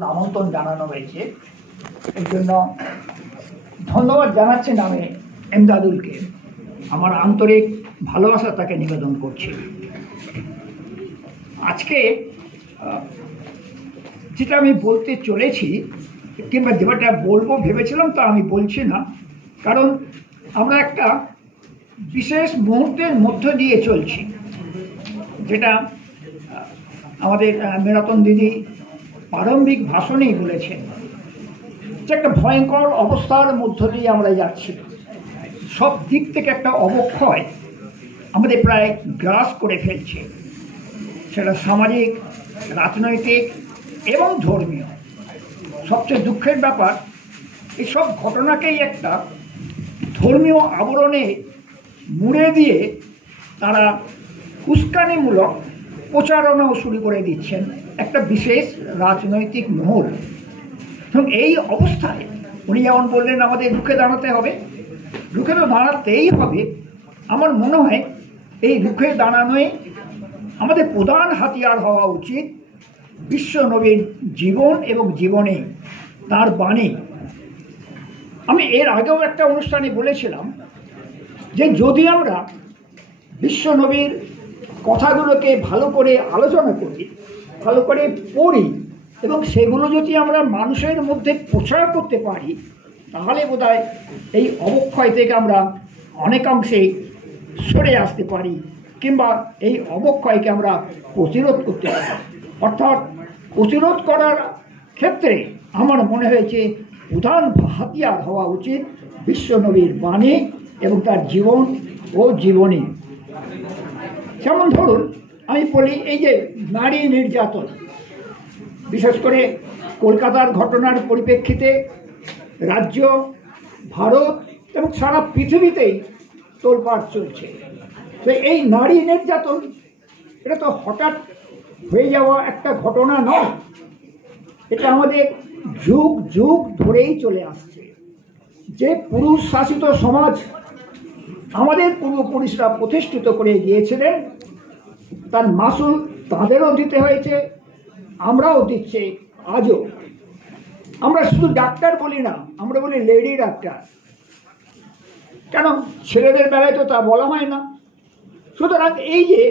আমন্ত্রণ জানানো হয়েছে, এর জন্য ধন্যবাদ জানাচ্ছেন আমি এমদাদুলকে। আমার আন্তরিক ভালোবাসা তাকে নিবেদন করছি। আজকে যেটা আমি বলতে চলেছি কিংবা যেটা বলবো ভেবেছিলাম তা আমি বলছি না, কারণ আমরা একটা বিশেষ মুহূর্তের মধ্য দিয়ে চলছি, যেটা আমাদের মেরাতন দিদি প্রারম্ভিক ভাষণেই বলেছেন যে একটা ভয়ঙ্কর অবস্থার মধ্য দিয়ে আমরা যাচ্ছি। সব দিক থেকে একটা অবক্ষয় আমাদের প্রায় গ্রাস করে ফেলছে, সেটা সামাজিক, রাজনৈতিক এবং ধর্মীয়। সবচেয়ে দুঃখের ব্যাপার, এইসব ঘটনাকেই একটা ধর্মীয় আবরণে মুড়ে দিয়ে তারা উস্কানিমূলক প্রচারণাও শুরু করে দিচ্ছেন একটা বিশেষ রাজনৈতিক মহল। এবং এই অবস্থায় উনি যেমন বললেন আমাদের রুখে দাঁড়াতে হবে, রুখে তো দাঁড়াতেই হবে। আমার মনে হয় এই রুখে দাঁড়ানোয় আমাদের প্রধান হাতিয়ার হওয়া উচিত বিশ্বনবীর জীবন এবং জীবনে তার বাণী। আমি এর আগেও একটা অনুষ্ঠানে বলেছিলাম যে যদি আমরা বিশ্বনবীর কথাগুলোকে ভালো করে আলোচনা করি, ভালো করে পড়ি এবং সেগুলো যদি আমরা মানুষের মধ্যে প্রচার করতে পারি, তাহলে বোধহয় এই অবক্ষয় থেকে আমরা অনেকাংশেই সরে আসতে পারি কিংবা এই অবক্ষয়কে আমরা প্রতিরোধ করতে পারি। অর্থাৎ প্রতিরোধ করার ক্ষেত্রে আমার মনে হয়েছে প্রধান হাতিয়ার হওয়া উচিত বিশ্বনবীর বাণী এবং তার জীবন ও জীবনী। যেমন ধরুন আমি বলি, এই যে নারী নির্যাতন, বিশেষ করে কলকাতার ঘটনার পরিপ্রেক্ষিতে রাজ্য, ভারত এবং সারা পৃথিবীতেই তোলপাড় চলছে। তো এই নারী নির্যাতন এটা তো হঠাৎ হয়ে যাওয়া একটা ঘটনা নয়, এটা আমাদের যুগ যুগ ধরেই চলে আসছে। যে পুরুষ শাসিত সমাজ আমাদের পূর্বপুরুষরা প্রতিষ্ঠিত করে গিয়েছিলেন, তার মাসুল তাদেরও দিতে হয়েছে, আমরাও দিচ্ছি আজও। আমরা শুধু ডাক্তার বলি না, আমরা বলি লেডি ডাক্তার। কেন ছেলেদের বেলায় তো তা বলা হয় না? সুতরাং এই যে